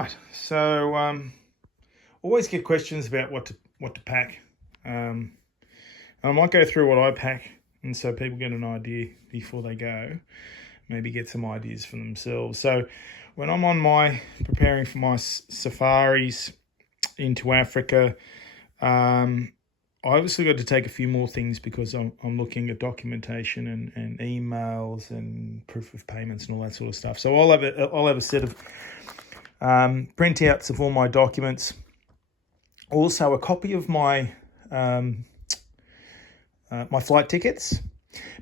right, so always get questions about what to pack. And I might go through what I pack, and so people get an idea before they go. Maybe get some ideas for themselves. So when I'm on preparing for my safaris into Africa, I obviously got to take a few more things because I'm looking at documentation and emails and proof of payments and all that sort of stuff. So I'll have a set of printouts of all my documents. Also, a copy of my my flight tickets,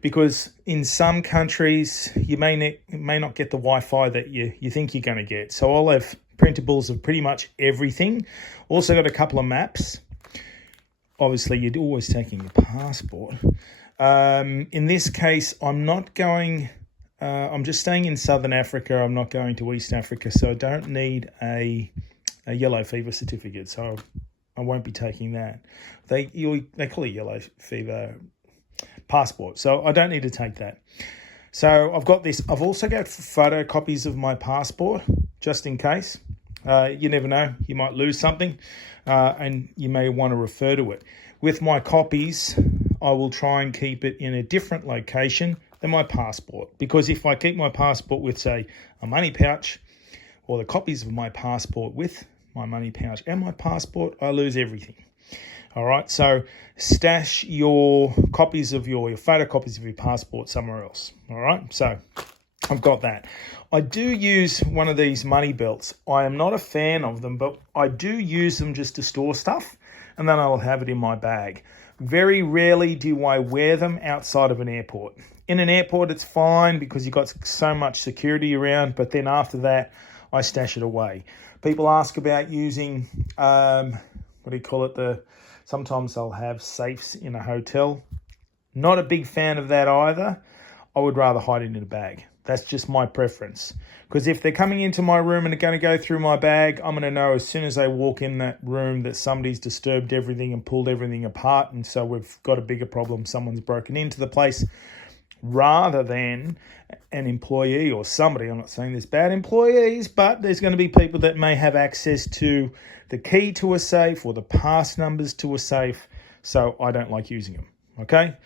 because in some countries you may not get the Wi-Fi that you think you're going to get. So I'll have printables of pretty much everything. Also got a couple of maps. Obviously, you're always taking your passport. In this case, I'm not going... I'm just staying in Southern Africa. I'm not going to East Africa, so I don't need a yellow fever certificate. So I won't be taking that. They call it yellow fever passport, so I don't need to take that. So I've got this. I've also got photocopies of my passport, just in case. You never know. You might lose something, and you may want to refer to it. With my copies, I will try and keep it in a different location than my passport, because if I keep my passport with, say, a money pouch, or the copies of my passport with my money pouch and my passport, I lose everything. All right, so stash your copies of your photocopies of your passport somewhere else. All right, so I've got that. I do use one of these money belts. I am not a fan of them, but I do use them just to store stuff, and then I'll have it in my bag. Very rarely do I wear them outside of an airport. In an airport, it's fine because you've got so much security around, but then after that, I stash it away. People ask about using, sometimes they'll have safes in a hotel. Not a big fan of that either. I would rather hide it in a bag. That's just my preference. Because if they're coming into my room and they're going to go through my bag, I'm going to know as soon as they walk in that room that somebody's disturbed everything and pulled everything apart. And so we've got a bigger problem. Someone's broken into the place, rather than an employee or somebody. I'm not saying there's bad employees, but there's going to be people that may have access to the key to a safe or the pass numbers to a safe. So I don't like using them. Okay.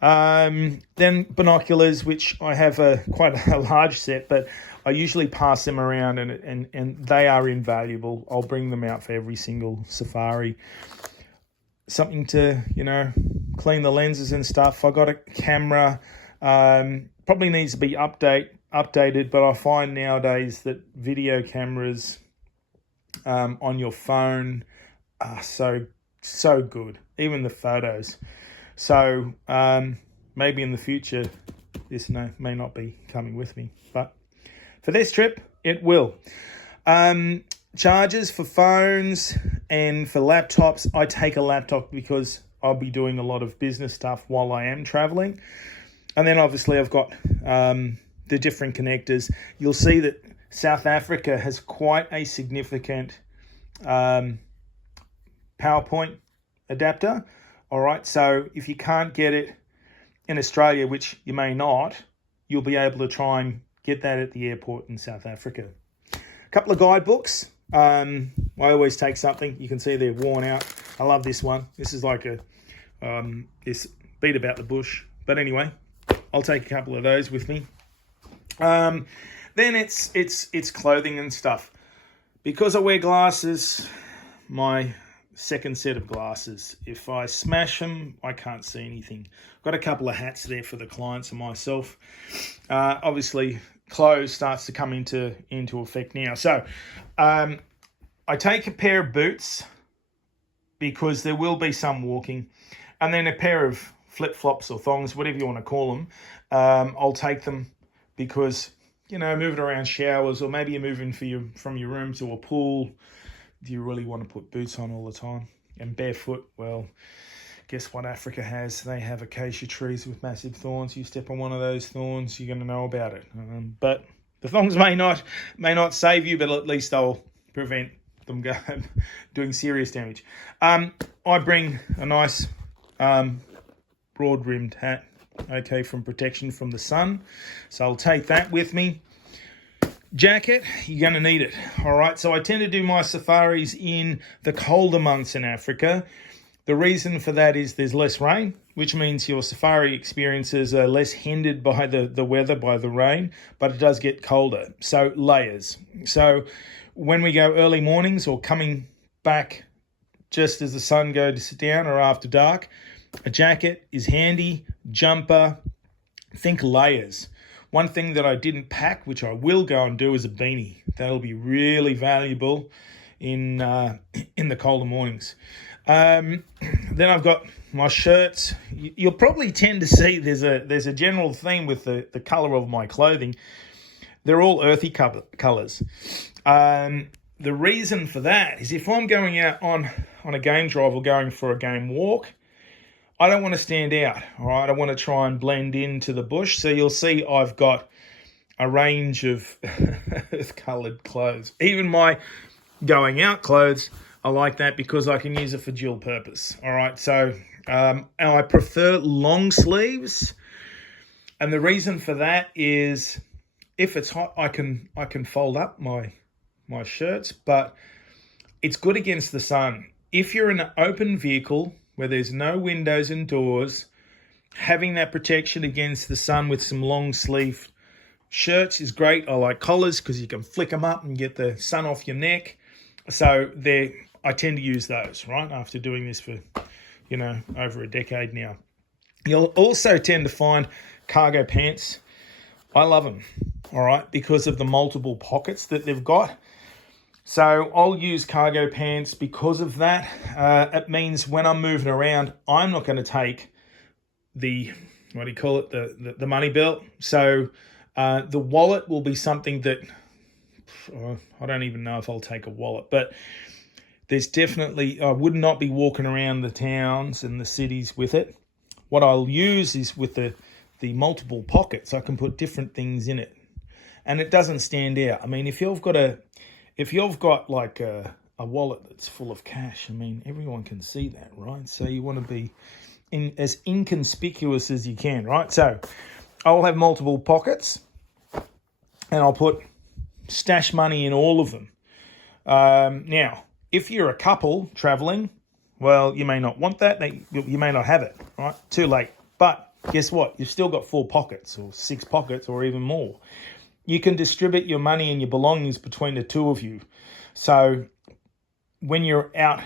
Then binoculars, which I have quite a large set, but I usually pass them around, and they are invaluable. I'll bring them out for every single safari. Something to, clean the lenses and stuff. I got a camera, probably needs to be updated, but I find nowadays that video cameras on your phone are so good, even the photos. So maybe in the future this may not be coming with me, but for this trip it will. Chargers for phones and for laptops. I take a laptop because I'll be doing a lot of business stuff while I am traveling. And then obviously I've got the different connectors. You'll see that South Africa has quite a significant PowerPoint adapter. All right, so if you can't get it in Australia, which you may not, you'll be able to try and get that at the airport in South Africa. A couple of guidebooks. I always take something. You can see they're worn out. I love this one. This is like this beat about the bush. But anyway, I'll take a couple of those with me. Then it's clothing and stuff. Because I wear glasses, my second set of glasses. If I smash them, I can't see anything. Got a couple of hats there for the clients and myself. Obviously, clothes starts to come into effect now. So I take a pair of boots because there will be some walking, and then a pair of flip-flops or thongs, whatever you want to call them. I'll take them because, moving around showers, or maybe you're moving from your room to a pool. Do you really want to put boots on all the time? And barefoot, well, guess what Africa has? They have acacia trees with massive thorns. You step on one of those thorns, you're going to know about it. But the thongs may not save you, but at least they'll prevent them doing serious damage. I bring a nice broad-rimmed hat, okay, from protection from the sun. So I'll take that with me. Jacket, you're going to need it. All right, so I tend to do my safaris in the colder months in Africa. The reason for that is there's less rain, which means your safari experiences are less hindered by the weather, by the rain, but it does get colder. So layers. So when we go early mornings or coming back just as the sun goes down or after dark, a jacket is handy, jumper, think layers. One thing that I didn't pack, which I will go and do, is a beanie. That'll be really valuable in the colder mornings. Then I've got my shirts. You'll probably tend to see there's a general theme with the colour of my clothing. They're all earthy colours. The reason for that is if I'm going out on a game drive or going for a game walk, I don't want to stand out, all right? I want to try and blend into the bush. So you'll see I've got a range of earth-coloured clothes. Even my going out clothes, I like that because I can use it for dual purpose, all right? So I prefer long sleeves. And the reason for that is if it's hot, I can fold up my shirts, but it's good against the sun. If you're in an open vehicle where there's no windows and doors, having that protection against the sun with some long sleeve shirts is great. I like collars because you can flick them up and get the sun off your neck. So I tend to use those, right, after doing this for, over a decade now. You'll also tend to find cargo pants. I love them, all right, because of the multiple pockets that they've got. So I'll use cargo pants because of that. It means when I'm moving around, I'm not going to take the money belt. So the wallet will be something that, I don't even know if I'll take a wallet, but there's definitely, I would not be walking around the towns and the cities with it. What I'll use is with the multiple pockets, I can put different things in it. And it doesn't stand out. I mean, if you've got like a wallet that's full of cash, I mean, everyone can see that, right? So you want to be as inconspicuous as you can, right? So I'll have multiple pockets and I'll put stash money in all of them. Now, if you're a couple traveling, well, you may not want that. You may not have it, right? Too late. But guess what? You've still got 4 pockets or 6 pockets or even more. You can distribute your money and your belongings between the two of you. So when you're out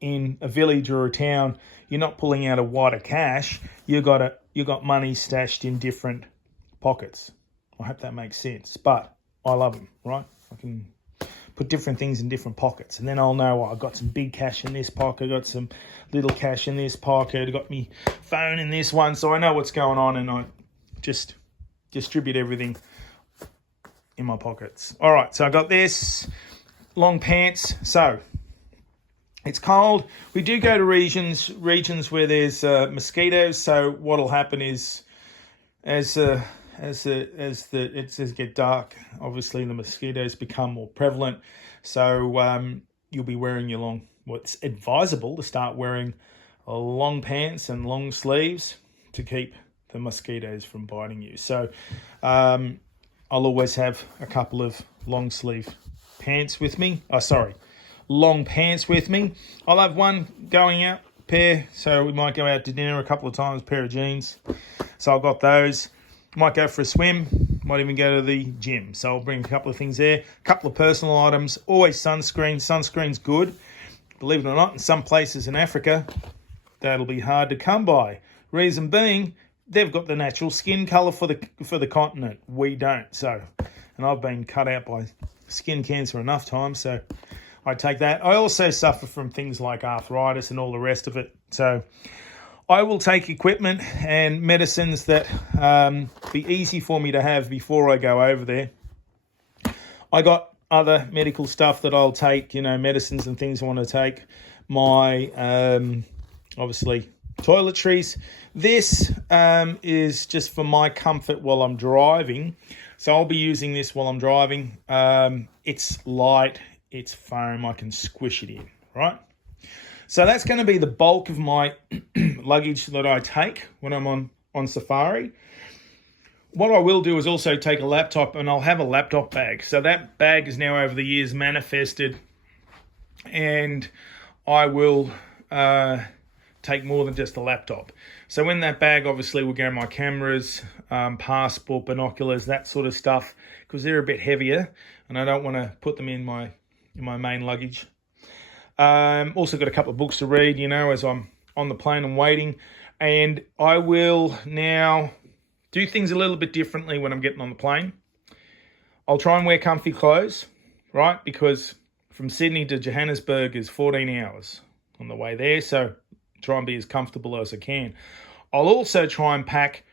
in a village or a town, you're not pulling out a wad of cash. You got money stashed in different pockets. I hope that makes sense. But I love them, right? I can put different things in different pockets. And then I'll know I've got some big cash in this pocket, got some little cash in this pocket, got me phone in this one. So I know what's going on and I just distribute everything in my pockets. All right, so I got this, long pants. So it's cold. We do go to regions where there's mosquitoes. So what'll happen is as it get dark, obviously the mosquitoes become more prevalent. So you'll be wearing what's advisable to start wearing long pants and long sleeves to keep the mosquitoes from biting you. So I'll always have a couple of long sleeve pants with me. Long pants with me. I'll have one going out, pair. So we might go out to dinner a couple of times, pair of jeans. So I've got those. Might go for a swim. Might even go to the gym. So I'll bring a couple of things there. A couple of personal items. Always sunscreen. Sunscreen's good. Believe it or not, in some places in Africa, that'll be hard to come by. Reason being, they've got the natural skin colour for the continent. We don't. So, and I've been cut out by skin cancer enough times, so I take that. I also suffer from things like arthritis and all the rest of it. So I will take equipment and medicines that be easy for me to have before I go over there. I got other medical stuff that I'll take, medicines and things I want to take. My, obviously, toiletries. This is just for my comfort while I'm driving. So I'll be using this while I'm driving. It's light, it's foam, I can squish it in, right? So that's going to be the bulk of my luggage that I take when I'm on safari. what I will do is also take a laptop, and I'll have a laptop bag. So that bag is now over the years manifested, and I will take more than just a laptop. So in that bag, obviously, will go my cameras, passport, binoculars, that sort of stuff, because they're a bit heavier, and I don't want to put them in my main luggage. Also got a couple of books to read, as I'm on the plane and waiting. And I will now do things a little bit differently when I'm getting on the plane. I'll try and wear comfy clothes, right? Because from Sydney to Johannesburg is 14 hours on the way there. So try and be as comfortable as I can. I'll also try and pack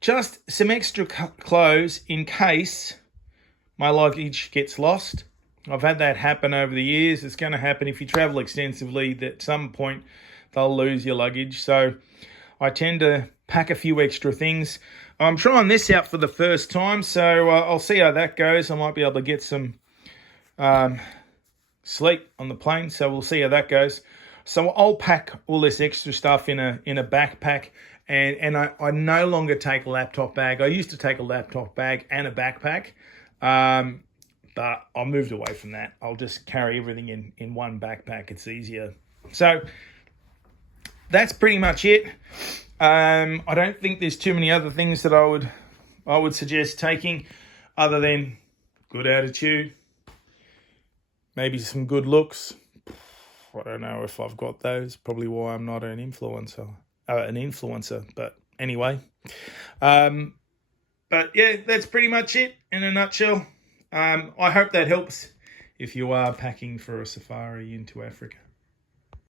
just some extra clothes in case my luggage gets lost. I've had that happen over the years. It's going to happen if you travel extensively, that at some point they'll lose your luggage. So I tend to pack a few extra things. I'm trying this out for the first time, so I'll see how that goes. I might be able to get some sleep on the plane, so we'll see how that goes. So I'll pack all this extra stuff in a backpack, and I no longer take a laptop bag. I used to take a laptop bag and a backpack, but I moved away from that. I'll just carry everything in one backpack. It's easier. So that's pretty much it. I don't think there's too many other things that I would suggest taking, other than good attitude, maybe some good looks. I don't know if I've got those. Probably why I'm not an influencer. But anyway, but yeah, that's pretty much it in a nutshell. I hope that helps if you are packing for a safari into Africa.